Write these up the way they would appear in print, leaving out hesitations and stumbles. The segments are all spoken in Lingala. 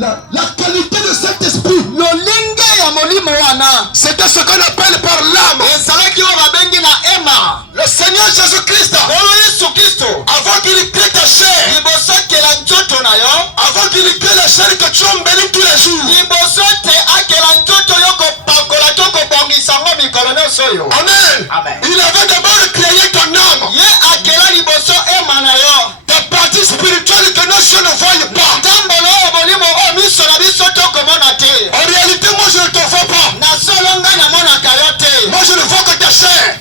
la qualité de cet esprit, c'était ce qu'on appelle par l'âme. Le Seigneur Jésus-Christ, avant qu'il crée ta chair, avant qu'il crée la chair que tu embellis tous les jours, amen. Il avait d'abord créé ton âme, ta partie spirituelle que nos yeux ne voient pas. En réalité, moi je ne te vois pas. Moi je ne vois que ta chair.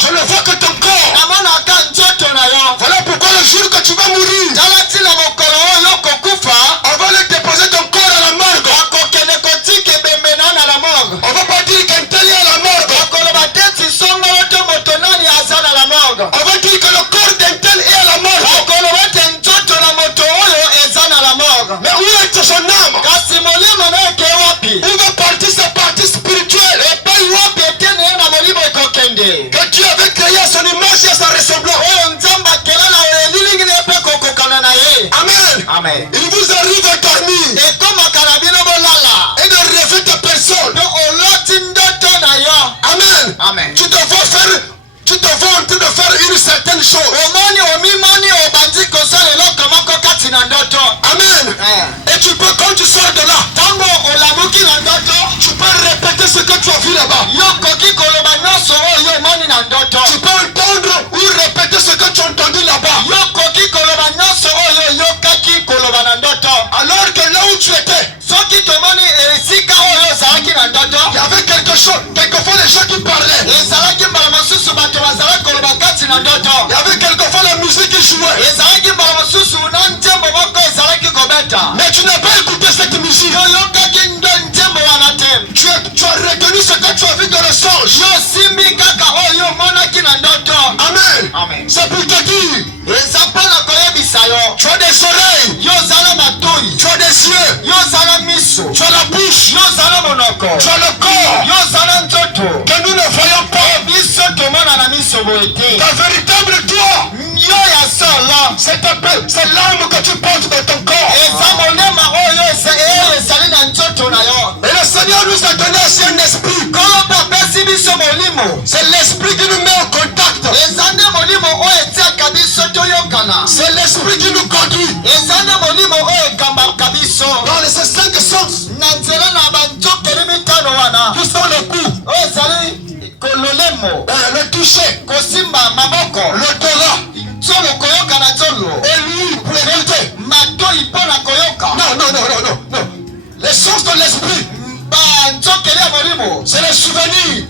Je ne vois que ton corps. Voilà pourquoi le jour que tu vas mourir, on va aller déposer ton corps à la morgue. On va pas dire qu'un tel est à la morgue. On va dire que le corps d'un tel est à la morgue. Mais où est son âme? Où va partir sa partie spirituelle que Dieu avait créé à son image et à sa ressemblance? Amen. Il vous arrive à dormir et de rêver de personne. Amen. Tu te vois en train de faire une certaine chose. Amen. Et tu peux, quand tu sors de là, tu peux répéter ce que tu as vu là-bas. Tu peux entendre ou répéter ce que tu as entendu là-bas. Alors que là où tu étais, il y avait quelque chose. Quelquefois les gens qui parlaient. Il y avait quelquefois la musique qui jouait. Mais tu n'as pas écouté cette musique. Tu as retenu ce que tu as vu dans le songe. Amen. C'est pour te dire. Tu as des oreilles. Tu as des yeux. Tu as la bouche. Tu as le corps. Que nous ne voyons pas. Ta véritable toi, c'est l'âme que tu portes dans ton corps. Et le Seigneur nous a donné aussi un esprit. C'est l'esprit qui nous met en contact. C'est l'esprit qui nous conduit dans les 5 sens qui sont le cou, le toucher, le dola et lui pour l'écouter. Non. Les sens de l'esprit, c'est les souvenirs,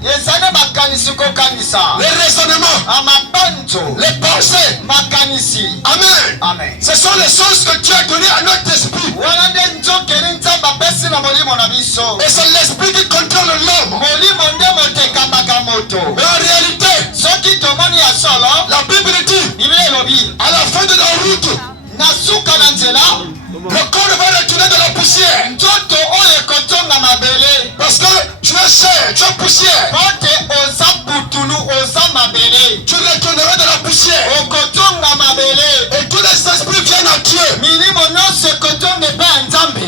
les raisonnements, les pensées. Amen. Ce sont les sens que Dieu a donné à notre esprit. Et c'est l'esprit qui contrôle l'homme. Mais en réalité, la Bible dit, à la fin de la route, le corps va retourner de la poussière. Parce que tu es chair, tu es poussière. Tu retourneras de la poussière. Et tous les esprits viennent à Dieu.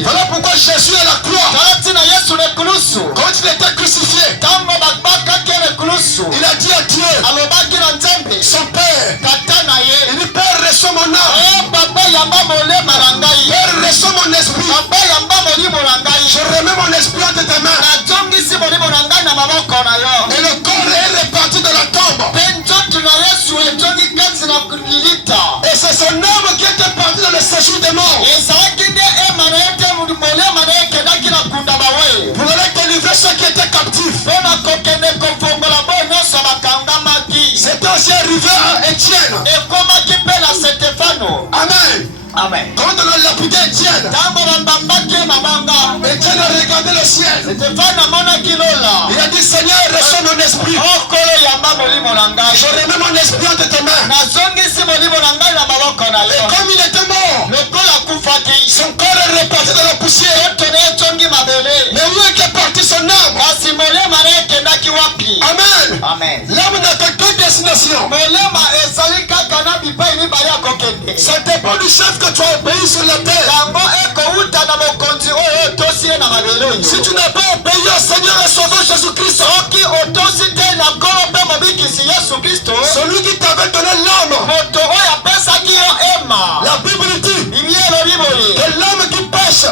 Voilà pourquoi Jésus est la croix. Quand il était crucifié, il a dit à Dieu, son Père, il dit, Père, reçois mon âme. Père, reçois mon esprit. Je remets mon esprit entre tes mains. Et le corps est réparti de la tombe. Et c'est son âme qui était partie dans le séjour des morts. Pour aller délivrer ceux qui étaient captifs. C'était aussi arrivé à Étienne. Amen. Quand on a lapidé Étienne, Étienne a regardé le ciel. Il a dit, Seigneur, reçois mon esprit. Je remets mon esprit entre tes mains. Et comme il était mort, son corps est reparti dans la poussière. Mais où est parti son âme? Amen. L'âme n'a que deux destinations. Ça dépend du chef que tu as obéi sur la terre. Si tu n'as pas obéi au Seigneur et Sauveur Jésus-Christ, celui qui t'avait donné l'âme, la Bible dit que l'âme qui pêche,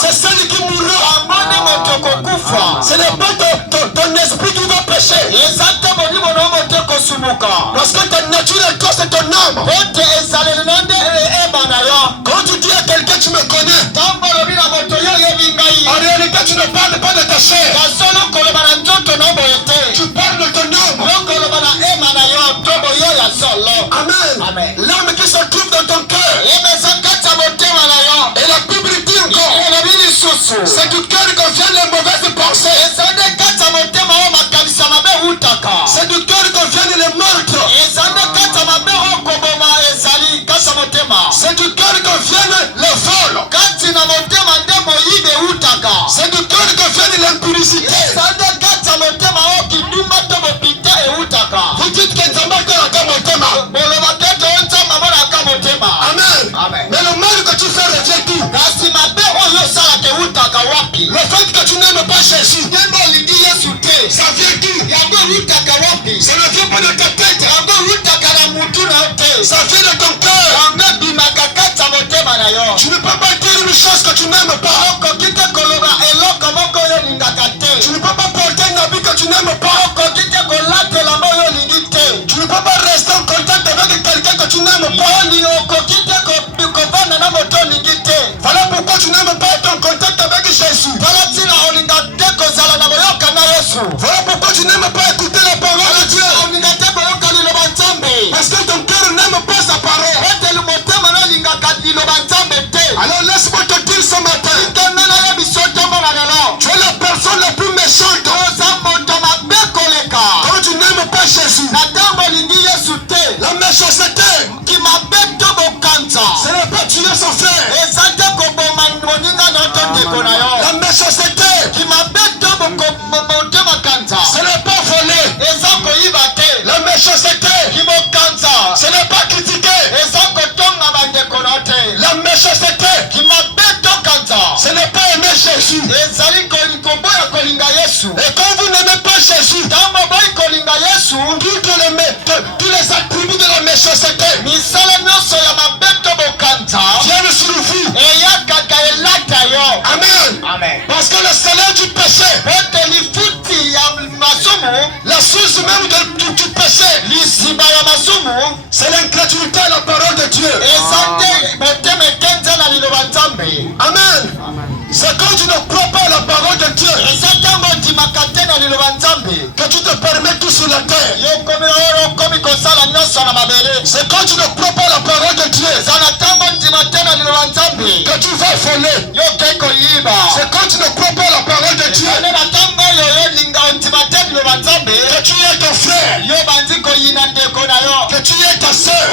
c'est celle qui mourra. Ce n'est pas ton esprit qui va pécher, parce que ta nature est cause de ton âme. Quand tu dis à quelqu'un tu me connais, en réalité tu ne parles pas de ta chair, tu parles de ton âme. Amen. L'âme qui se trouve dans ton cœur, et la Bible dit encore, c'est du cœur que viennent les mauvaises pensées, c'est du cœur que viennent les meurtres, c'est du cœur que viennent les vols, c'est du cœur que viennent l'impudicité. Vous dites que Amen. Mais le mal que tu fais revient tout. Le fait que tu n'aimes pas Jésus, ça vient d'où? Ça ne vient pas de ta tête, ça vient de ton cœur. Tu ne peux pas dire une chose que tu n'aimes pas. Tu ne peux pas porter un habit que tu n'aimes pas. Tu ne peux pas rester en contact avec quelqu'un que tu n'aimes pas. Voilà pourquoi tu n'aimes pas être en contact avec Jésus. Voilà pourquoi tu n'aimes pas écouter la parole de Dieu. Parce que ton cœur n'aime pas sa parole. Alors laisse-moi te dire ce matin, tu es la personne la plus méchante. Quand tu n'aimes pas Jésus, la méchanceté, ce n'est pas tuer son frère. La méchanceté, ce n'est pas voler. La méchanceté, ce n'est pas critiquer. La méchanceté, ce n'est pas aimer Jésus. Et quand vous n'aimez pas Jésus, tous les attributs de la méchanceté viennent sur vous. Amen. Parce que le salaire du péché, la source même du péché, c'est l'incrédulité à la parole de Dieu. Amen. C'est quand tu ne crois pas à la parole de Dieu que tu te permets tout sur la terre. C'est quand tu ne crois pas à la parole de Dieu que tu vas voler. C'est quand tu ne crois pas à la parole de Dieu que tu es ton frère, que tu es ta soeur.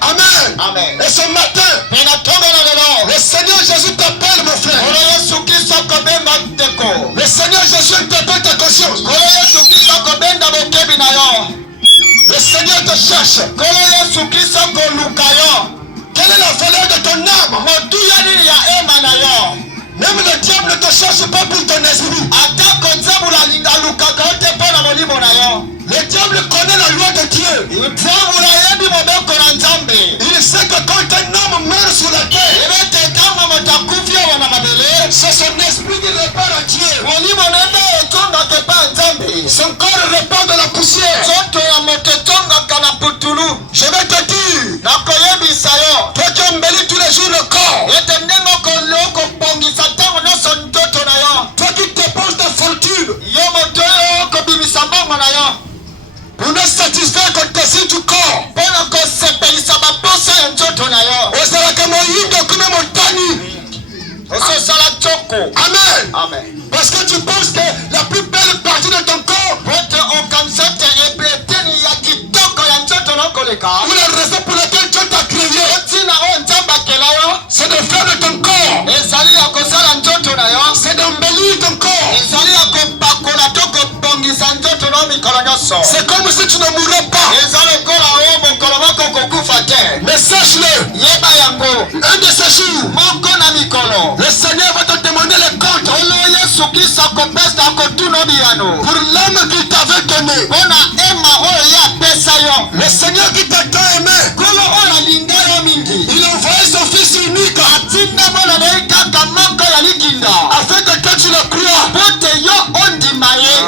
Amen. Et ce matin, le Seigneur Jésus t'appelle, mon frère. Le Seigneur Jésus t'appelle ta conscience. Le Seigneur te cherche. Quelle est la valeur de ton âme? Même le diable ne te cherche pas pour ton esprit. Le diable connaît la loi de Dieu. Il sait que quand un homme meurt sur la terre, c'est son esprit qui répand à Dieu. Son corps répand de la poussière. Je vais te dire, toi qui embellis tous les jours le corps, toi qui dépenses ta fortune pour ne satisfaire que le désir du corps, Amen. Parce que tu penses que la plus belle partie de ton corps, ou la raison pour laquelle Dieu t'a créé, c'est de faire de ton corps, c'est d'embellir ton corps. C'est comme si tu ne mourrais pas. Mais sache-le, un de ces jours, pour l'âme qu'il t'avait donné. Le Seigneur qui t'a tant aimé, il a envoyé son Fils unique afin que quand tu le crois,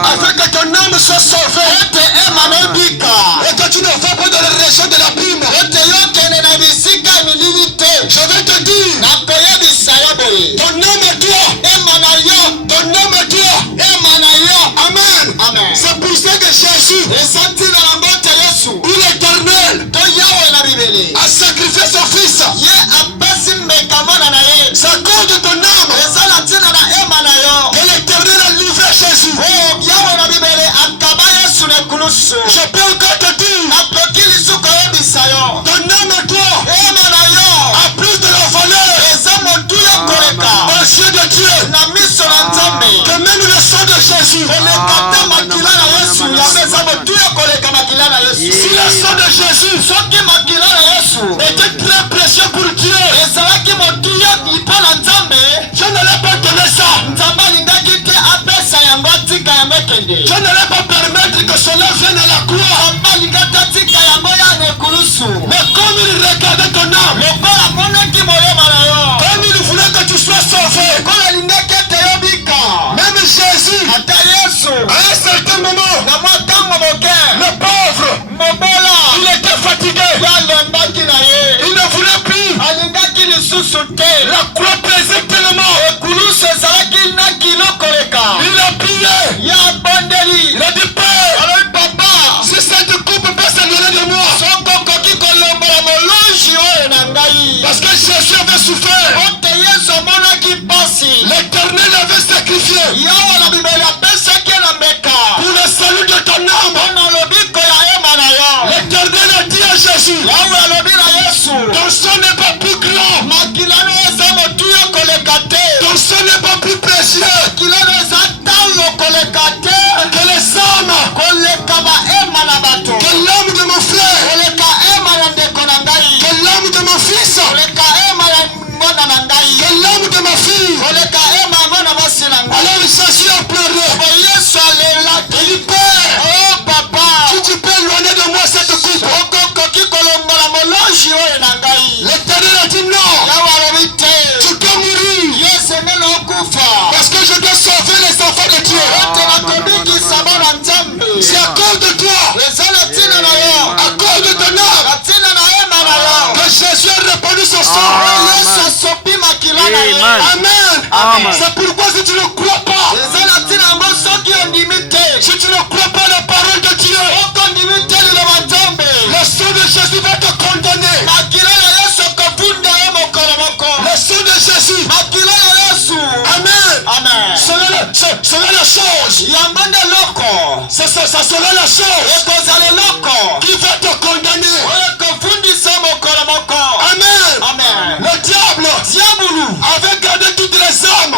afin que ton âme soit sauvée et que tu ne vas pas dans les régions de l'abîme. Je vais te dire, ton âme est toi, ton âme est toi. Amen. C'est pour ça que Jésus, il est éternel, a sacrifié son Fils. C'est à cause de ton âme que l'Éternel a livré Jésus. Je peux encore te dire, ton âme et toi a plus de la valeur aux yeux de Dieu que même le sang de Jésus. Si le sang de Jésus était très précieux pour Dieu, je n'allais pas donner ça. Je n'allais pas permettre que cela vienne à la croix. Mais comme il regardait ton âme, comme il voulait que tu sois sauvé, même Jésus, à un certain moment, le pauvre, il était fatigué. Il ne voulait plus. La croix pesait tellement. Il a prié. Il a dit, Père, si cette coupe peut s'éloigner de moi. Parce que Jésus avait souffert. L'Éternel avait sacrifié pour le salut de ton âme. L'Éternel a dit à Jésus, ton sang n'est pas plus grand, ton sang n'est pas plus précieux que les âmes, que l'âme de mon frère, que l'âme de mon fils, que l'âme de ma fille. Alors Jésus a pleuré. Il dit, Père, si tu peux éloigner de moi cette coupe. L'Éternel a dit non. Tu peux mourir. Parce que je dois sauver les enfants de Dieu. C'est à cause de toi, à cause de ton âme, que Jésus a répandu son sang. Amen. C'est pourquoi si tu ne crois pas, si tu ne crois pas la parole de Dieu, le sang de Jésus va te condamner. Le sang de Jésus. Amen. Cela la chose. Ça sera la chose qui va te condamner. Amen. Le diable avait gardé toutes les âmes.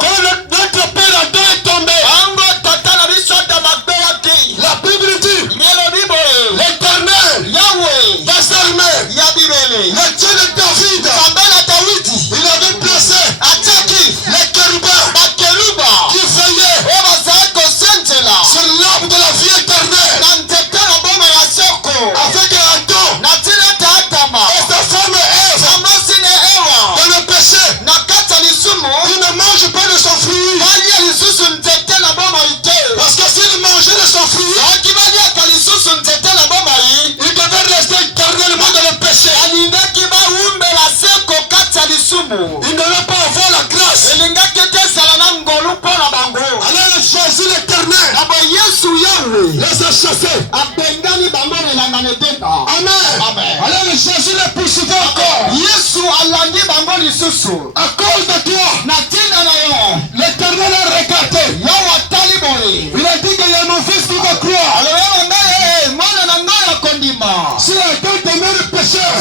Quand notre père Adam est tombé, la Bible dit, l'Éternel va s'armer. Le Dieu de David, il avait placé les kérubins qui veillaient sur l'arbre de la vie éternelle, avec Adam et sa femme Ève dans le péché. Il ne mange pas de son fruit, parce que s'il mangeait de son fruit, il devait rester éternellement dans le péché. Il ne va pas avoir la grâce. Alors Jésus l'Éternel les a chassés. Amen. Alors Jésus les poursuivait encore. À cause de toi, l'Éternel a regardé. Il a dit qu'il y a mon fils qui va croire. Si Adam demeure pécheur,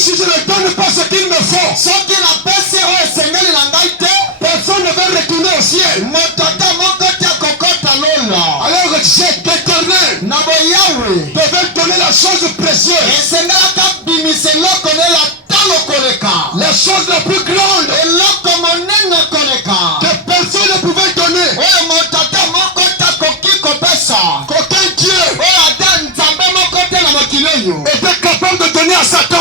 si je ne donne pas ce qu'il me faut, personne ne va retourner au ciel. Alors j'ai l'Éternel devait donner la chose précieuse. la chose la plus grande que personne ne pouvait donner, qu'aucun Dieu était capable de donner à Satan.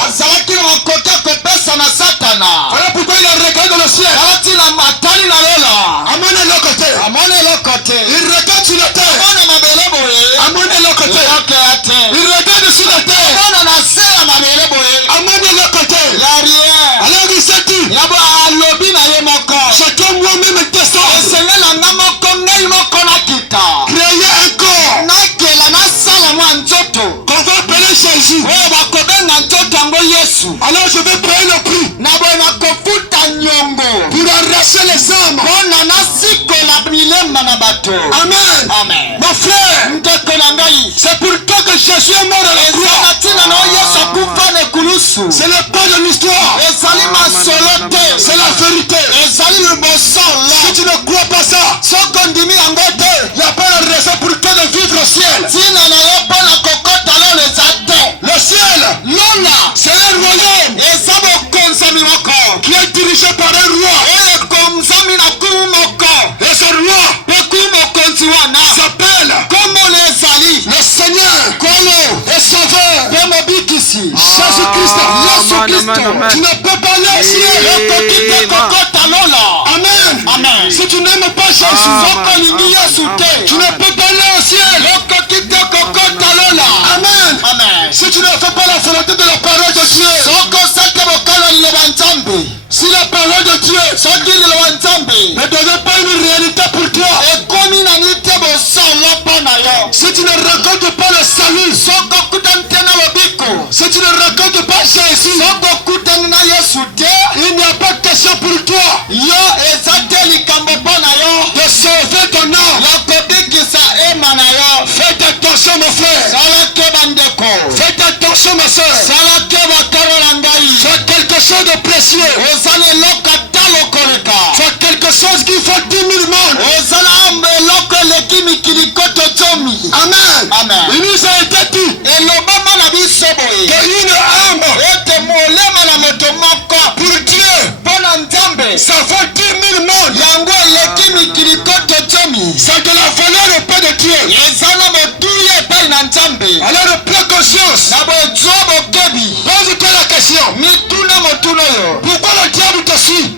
Voilà pourquoi il a regardé dans le ciel. Amène l'autre côté. Il regarde sur la terre. Amène l'autre côté. Il regarde sur la terre. Amène l'autre côté. Alors il s'est dit, chacun moi-même descend. Créer un corps qu'on va appeler Jésus. Alors je vais payer le prix pour arracher les âmes. Amen. Mon frère, c'est pour toi que Jésus est mort à la croix. Ce n'est pas de l'histoire, c'est la vérité. Si tu ne crois pas ça, il n'y a pas de raison pour toi de vivre au ciel. Le ciel, c'est un royaume qui est dirigé par un roi. Et ce roi s'appelle le Seigneur et Sauveur Jésus-Christ. Tu ne peux pas aller au ciel. Amen. Si tu n'aimes pas Jésus, tu ne peux pas aller au ciel. Amen. Si tu ne fais pas la volonté de la parole de Dieu, si la parole de Dieu ne devient pas une réalité pour toi, si tu ne rencontres pas le salut, si tu ne rencontres pas Jésus, il n'y a pas de question pour toi de sauver ton âme. Faites attention mon frère. Faites attention ma soeur. Faites quelque chose de précieux. Faites quelque chose qui faut 10 000 mondes. Amen. Il nous a été dit qu'une âme pour Dieu, ça vaut 10 000 mondes. C'est de la valeur auprès de Dieu. Alors prends conscience. Pose-toi la question. Pourquoi le diable te suit?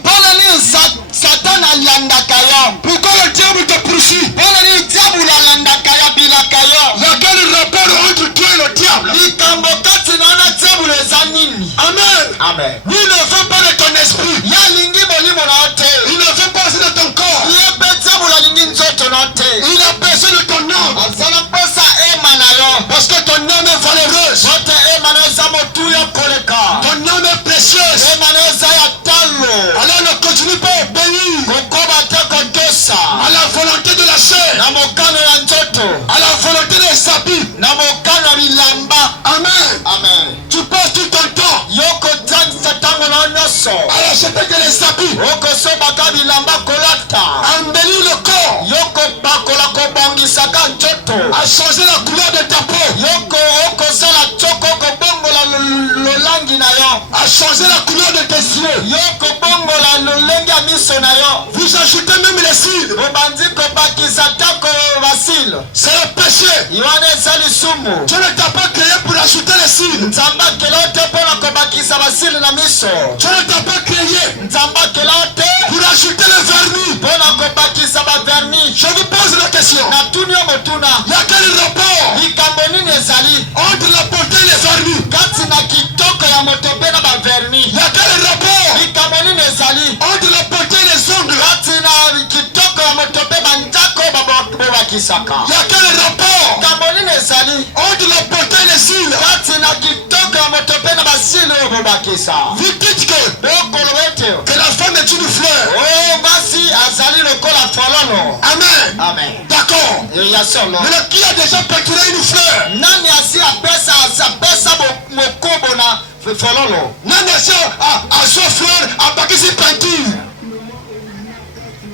Pourquoi le diable te poursuit? Il y a quel rapport entre Dieu et le diable? Amen. Lui ne veut pas de ton esprit. Il ne veut pas de ton corps. Il a besoin de ton âme. Parce que ton âme est valeureuse. Ton âme est précieuse. Alors ne continue pas à obéir à la volonté de la chair, à la volonté des habits. Amen. Tu passes tout ton temps à acheter que les habits, à embellir le corps, à changer la couleur de ta peau, à changer la couleur de tes yeux. Vous ajoutez même les cils. C'est le péché. Dieu ne t'a pas créé pour ajouter les cils. Dieu ne t'a pas créé pour ajouter le vernis. Je vous pose la question. Il y a quel rapport entre la beauté et les vernis? Il y a quel rapport entre la beauté et les ongles? Il y a quel rapport entre la beauté et les cils? Vous dites que la femme est une fleur. Amen. D'accord. Mais qui a déjà peinturé une fleur? Nani asi a soit fleur a bakisi peinture?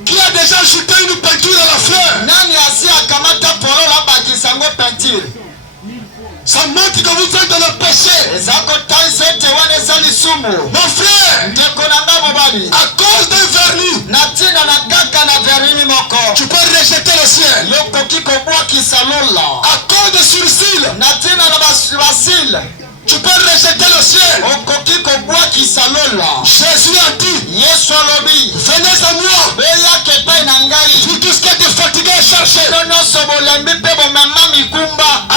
Qui a déjà ajouté une peinture à la fleur? Ça montre que vous êtes dans le péché. Mon frère, à cause d'un vernis, tu peux rejeter le ciel. À cause de sourcils, tu peux rejeter le ciel. Jésus a dit, venez à moi, vous tous qui êtes fatigués et chargés.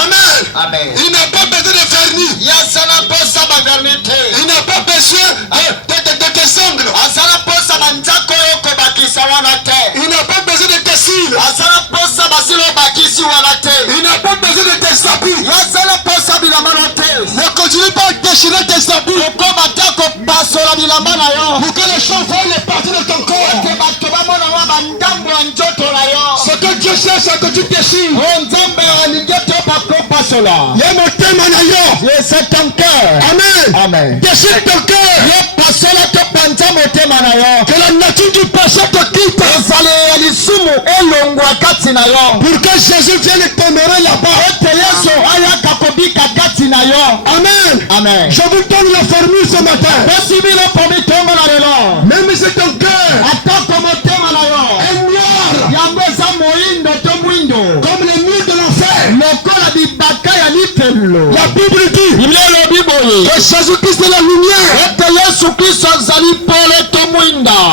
Amen. Il n'a pas besoin de vernis. Il n'a pas besoin de descendre. Il n'a pas besoin de tessir. Il n'a pas besoin de tes habits. Ne continue pas à déchirer tes habits pour que les gens voient les parties de ton corps. Ce que Dieu cherche, c'est que tu déchires. C'est ton cœur. Amen. Amen. Déchire ton cœur. Que la nature du péché te quitte. Pour que Jésus vienne t'honorer là-bas. Amen. Amen. Je vous donne la formule ce matin. Même si ton cœur est noir comme les murs de l'enfer, la Bible dit que Jésus-Christ est la lumière.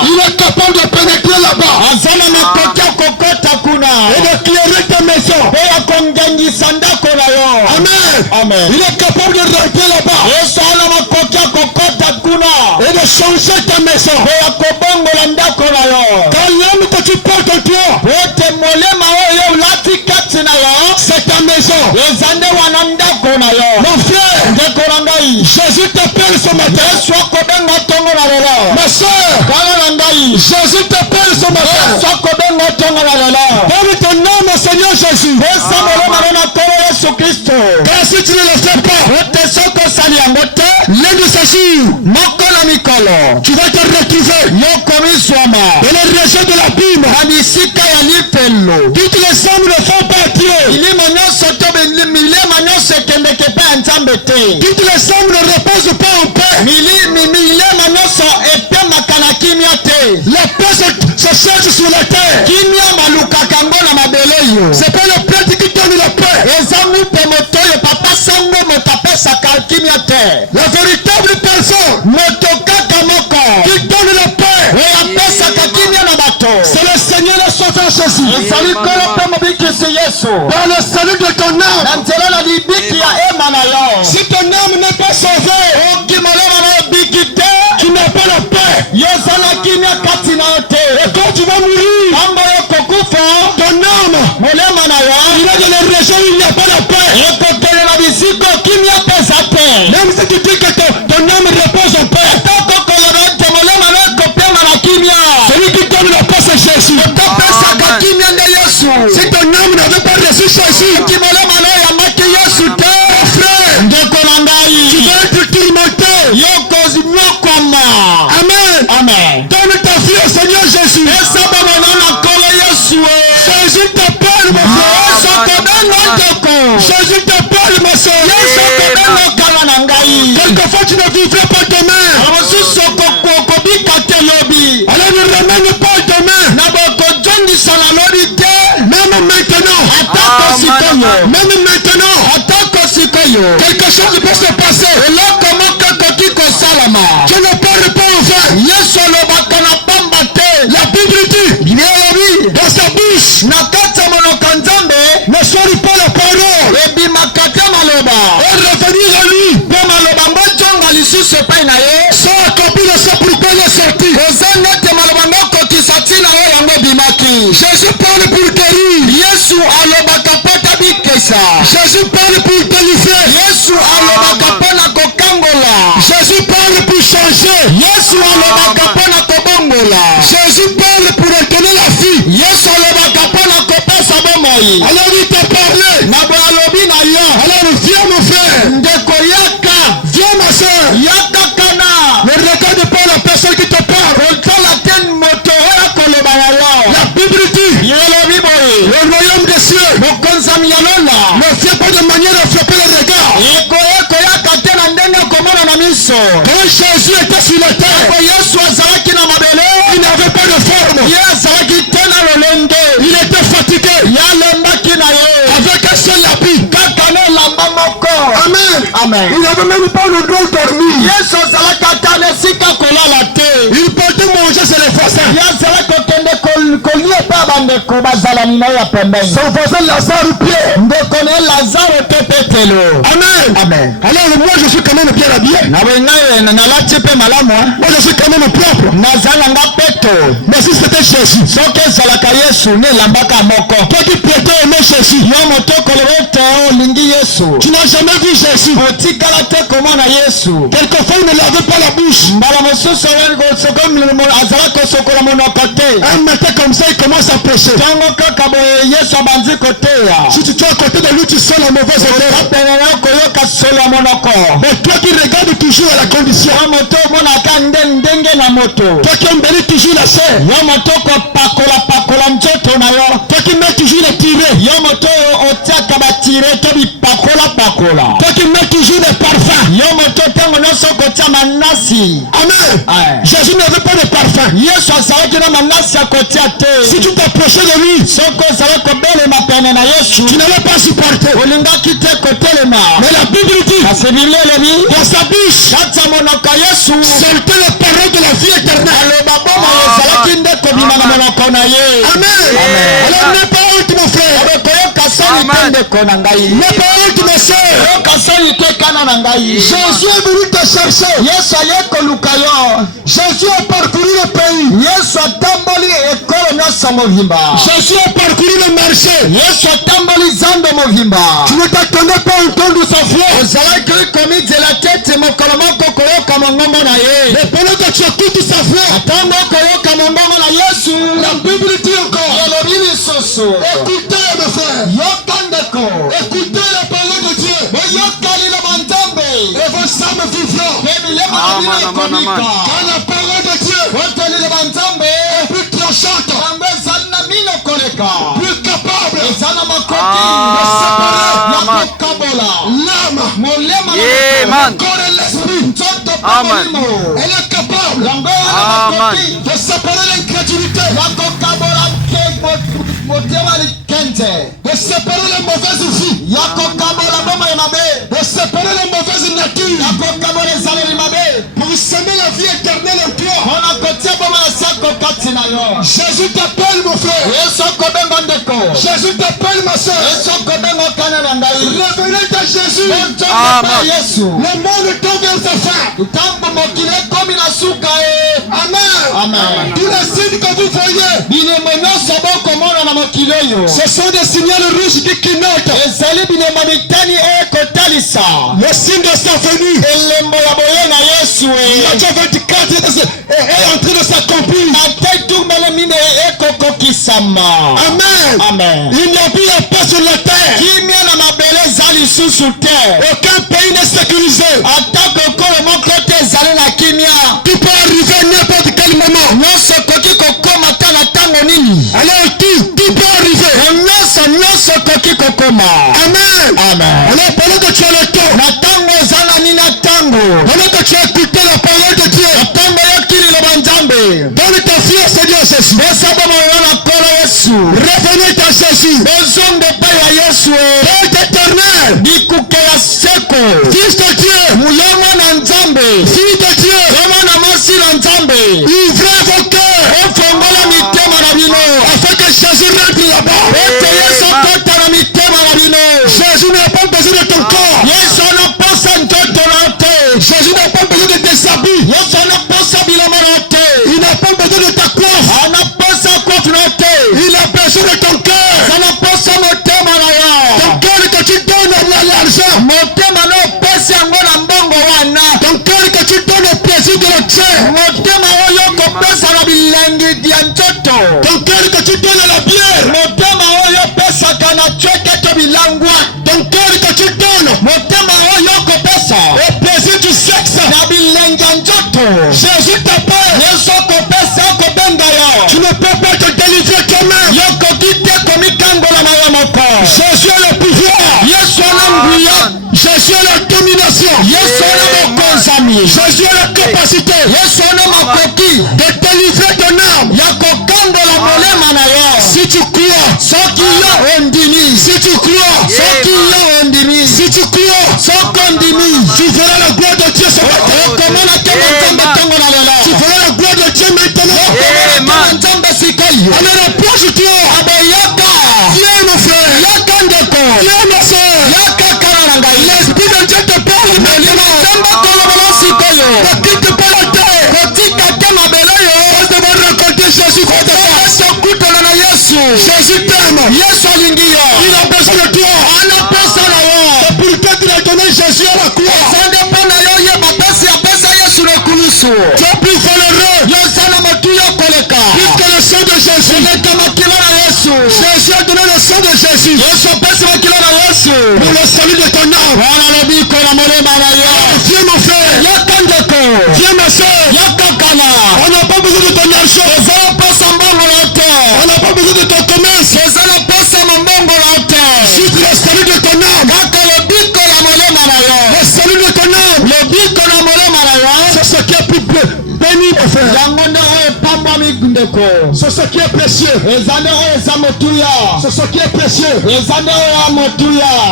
Il est capable de pénétrer là-bas et d'éclairer ta maison. Amen. Amen. Il est capable de rentrer là-bas et de changer ta maison. Quand l'homme que tu portes en toi, c'est ta maison. Mon frère, Jésus t'appelle ce matin. Ma soeur, Jésus t'appelle ce matin. Donne ton nom au Seigneur Jésus. Car si tu ne le fais pas, l'un de ces jours, tu vas te retrouver dans les régions de l'abîme. Toutes les âmes ne font pas Dieu. Toutes les âmes ne reposent pas en paix. La paix se cherche sur la terre. C'est pas le prêtre qui donne la paix. La véritable personne qui donne la paix, c'est le Seigneur le Sauveur Jésus. Dans le salut de ton âme. Si ton âme n'est pas sauvée, tu n'as pas la paix. Et quand tu vas mourir, ton âme, il est dans les régions où il n'y a pas la paix. Même si tu dis que ton âme repose en paix, celui qui donne la paix c'est Jésus. Si ton âme n'avait pas reçu Jésus, frère, tu vas être tourmenté. Amen. Amen. Donne ta vie au Seigneur Jésus. Jésus t'appelle mon frère. Jésus t'appelle ma soeur. Quelquefois tu ne vivrais pas demain. Alors ne ramène pas demain. Même maintenant. Même maintenant. Quelque chose peut se passer. Tu ne parles pas au vent. La Bible dit dans sa bouche ne sois pas la parole et revenir à lui. Sans accomplir le c'est pourquoi il est sorti. Jésus parle pour guérir. Jésus parle pour délivrer. Jésus parle pour changer. Jésus parle pour donner la vie. Alors il t'a parlé. Alors viens mon frère. Viens ma soeur. Ne regarde pas la personne qui te parle. La Bible dit le royaume des cieux ne vient pas de manière à frapper Quand Jésus était sur la terre, il n'avait pas de forme. Il était fatigué. Avec un seul habit. Amen. Amen. Il n'avait même pas le droit de dormir. Il portait manger chez les voisins. Son voisin Lazare Pierre. Amen. Amen. Alors moi je suis quand même bien habillé. Moi je suis quand même propre. Mais si c'était Jésus, toi qui prétends aimer Jésus, tu n'as jamais vu Jésus. Quelquefois il ne lavait pas la bouche. Un matin comme ça il commence à pécher. Si tu es à côté de lui, tu sens la mauvaise odeur. Mais toi qui regardes toujours à la condition, toi qui embellis toujours la chair, toi qui mets toujours les tirés, toi qui mets toujours les parfums. Amen. Jésus n'avait pas de parfum. Si tu t'approchais de lui, tu n'allais pas supporter. Mais la Bible dit, dans sa bouche, sortait les paroles de la vie éternelle. Amen. Alors n'aie pas honte mon frère. N'aie pas honte ma soeur. Jésus est venu te chercher. Jésus a parcouru le pays. Jésus a parcouru le marché. Tu ne t'attendais pas à entendre sa voix. Mais pendant que tu écoutes sa voix, la Bible dit encore, écoutez mes frères, écoutez la parole de Dieu, et vos âmes vivront. Quand la parole de Dieu est plus tranchante, plus capable de séparer l'âme, le corps et l'esprit. Elle est capable de séparer l'incrédulité, de séparer la mauvaise vie, de séparer la mauvaise nature, pour semer la vie éternelle en toi. Jésus t'appelle mon frère. Jésus t'appelle ma soeur. Revenez à Jésus. Le monde tombe vers sa fin. Amen. Tous les signes que vous voyez, ce sont des signaux rouges qui clignotent. Le signe de sa venue. Matthieu 24 est en train de s'accomplir. Amen. Il n'y a plus la paix sur la terre. Aucun pays n'est sécurisé. Tu peux arriver n'importe quel moment. Alors tout peut arriver. Amen. Alors pendant que tu as le temps, pendant que tu as écouté la parole de Dieu, donne ta foi au Seigneur Jésus. Revenez à Jésus. Père éternel, Fils de Dieu, Fils de Dieu, ouvrez vos cœurs afin que Jésus rentre là-bas. Jésus n'a pas besoin de ton corps. Jésus n'a pas besoin de tes habits. Il n'a pas besoin de ta coiffe. Il a besoin de ton cœur. Ton cœur que tu donnes à l'argent. Ton cœur que tu donnes au plaisir de la chair. Ton cœur que tu donnes à la bière. Ton cœur que tu donnes au plaisir du sexe. Jésus t'appelle. Tu ne peux pas te délivrer toi-même. Jésus a le pouvoir. Jésus a la domination. Jésus a la capacité de délivrer ton âme. Si tu crois, si tu crois, si tu crois, tu verras la gloire de Dieu ce matin. Tu verras la gloire de Dieu maintenant. Alors approche-toi. Viens mon frère. Viens ma soeur. L'Esprit de Dieu te parle maintenant. Ne quitte pas la terre. On devrait rencontrer Jésus. Jésus t'aime. Il a besoin de toi. C'est pour que tu l'as donné Jésus à la croix. Tu es plus valeureux. Plus que le sang de Jésus. Jésus a donné le sang de Jésus pour le salut de ton âme. Viens mon frère. Viens ma soeur. On n'a pas besoin de ton argent. On n'a pas besoin de ton commerce. Juste le salut de ton âme. Le salut de ton âme. C'est ce qui est plus béni mon frère. C'est ce qui est précieux. C'est ce qui est précieux.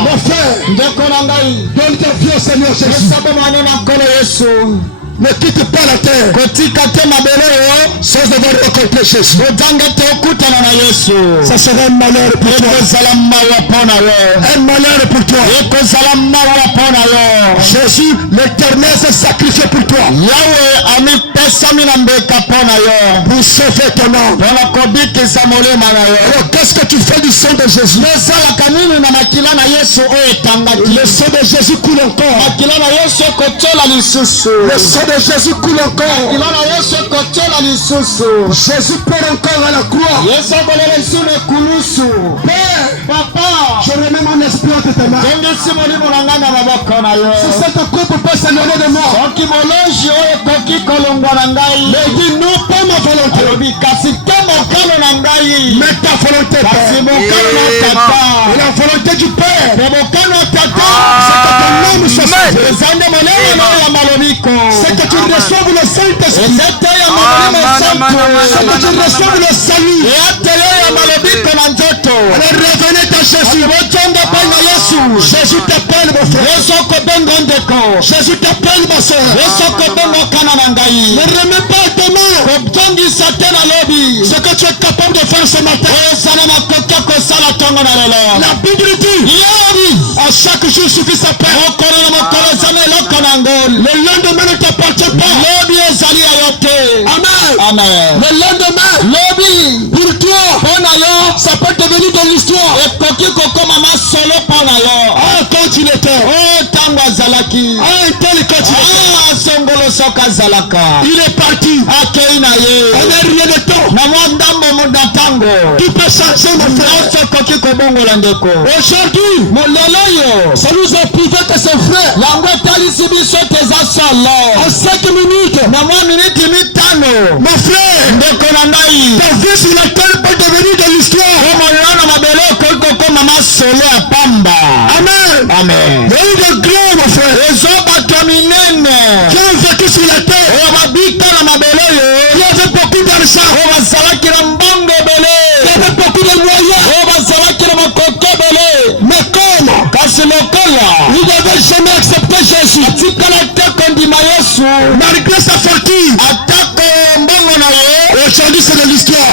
Mon frère, donne ta vie au Seigneur Jésus. Ne quitte pas la terre sans avoir rencontré Jésus. Ça sera un malheur pour toi. Un malheur pour toi. Jésus, l'Éternel s'est sacrifié pour toi. Pour sauver ton âme. Alors qu'est-ce que tu fais du sang de Jésus? Le sang de Jésus coule encore. Le sang de Jésus coule encore. Jésus perd encore à la croix. Père, Papa, je remets mon esprit entre tes mains. Si cette coupe peut s'éloigner de moi, mais dis non pas ma volonté, mais ta volonté, Père. Et la volonté du Père, c'est que ton âme soit sauvée. C'est que tu reçoives le Saint-Esprit. C'est que tu reçoives le salut. Alors revenez à Jésus. Jésus t'appelle mon frère. Jésus t'appelle ma soeur. Ne remets pas tes mains. Ce que tu es capable de faire ce matin. La Bible dit à chaque jour suffit sa peine. Le lendemain ne t'appartient pas. Amen. Le lendemain, pour toi, ça peut devenir de l'histoire. Quand il était. Il est parti. On n'a rien de temps. Tout peut changer mon frère. Aujourd'hui, ça nous a privé que ses frères. En 5 minutes. Mon frère, ta vie sur la terre peut devenir de l'histoire. Amen. Il y a eu de grands, mon frère, qui ont vécu sur la terre, qui avaient beaucoup d'argent, qui avaient beaucoup de moyens. Mais comme ils n'avaient jamais accepté Jésus, malgré sa fortune, aujourd'hui c'est de l'histoire.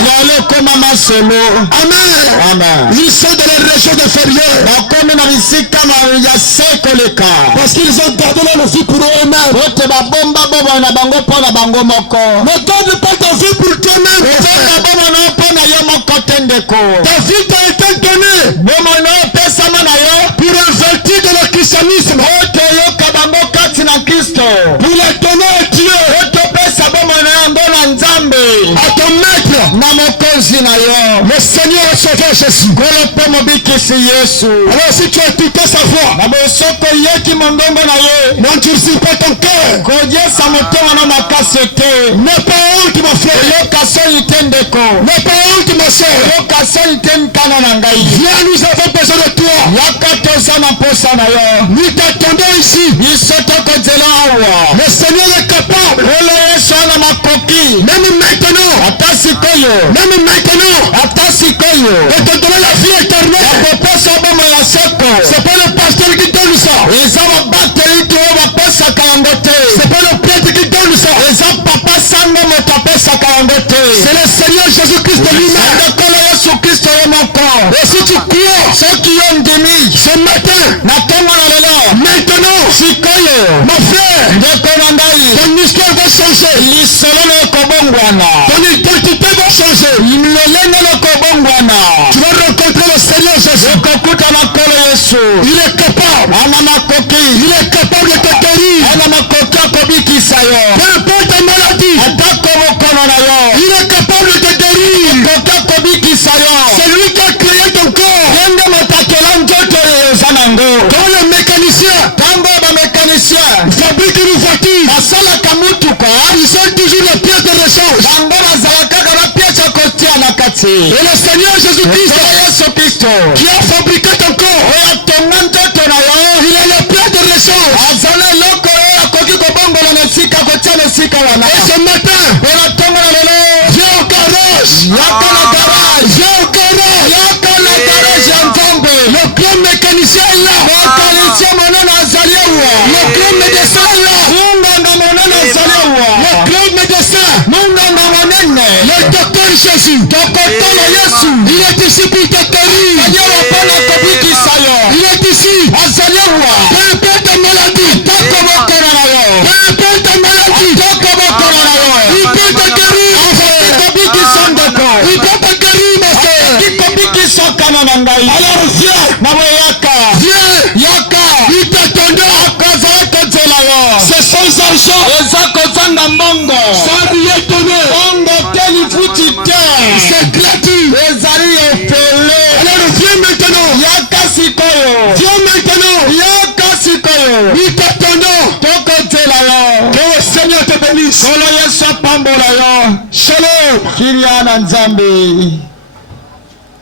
Amen. Ils sont dans les régions inférieures. Parce qu'ils ont gardé leur vie pour eux-mêmes. Ne garde pas ta vie pour toi-même. Ta vie t'a été donnée pour investir dans le christianisme. Pour la donner à Dieu. À ton maître. Le Seigneur a sauvé Jésus. Alors si tu as écouté sa voix, n'endurcis pas ton cœur. N'aie pas honte mon frère. N'aie pas honte ma soeur. Viens, nous avons besoin de toi. Nous t'attendons ici. Le Seigneur est capable. Même maintenant. Même maintenant. De te donner la vie éternelle. C'est pas le pasteur qui donne ça. C'est pas le prêtre qui donne ça. C'est le Seigneur Jésus-Christ lui-même. Et si tu crois, ce matin, maintenant, mon frère, ton histoire va changer. Ton identité va changer. Tu vas rencontrer le Seigneur Jésus. Il est capable. Il est capable de te guérir. Peu importe ta maladie. Il est capable de te guérir. C'est lui qui a créé ton corps. Quand le mécanicien fabrique une voiture, ils ont toujours les pièces de rechange. Et le Seigneur Jésus-Christ qui a fabriqué ton corps, il a les pièces de rechange. Et ce matin, viens au garage. Viens au garage. Le grand mécanicien est là. Le grand médecin est là. Le grand médecin. Le docteur Jésus. Il est ici pour te guérir. Il est ici. Peu importe ta maladie. Peu importe ta maladie. Il peut te guérir. Il peut te guérir, ma soeur. Alors viens. Il t'attendra. C'est sans argent. Sans rien donner. C'est gratuit. Alors viens maintenant. Viens maintenant. Il t'attendra. Que le Seigneur te bénisse. Shalom.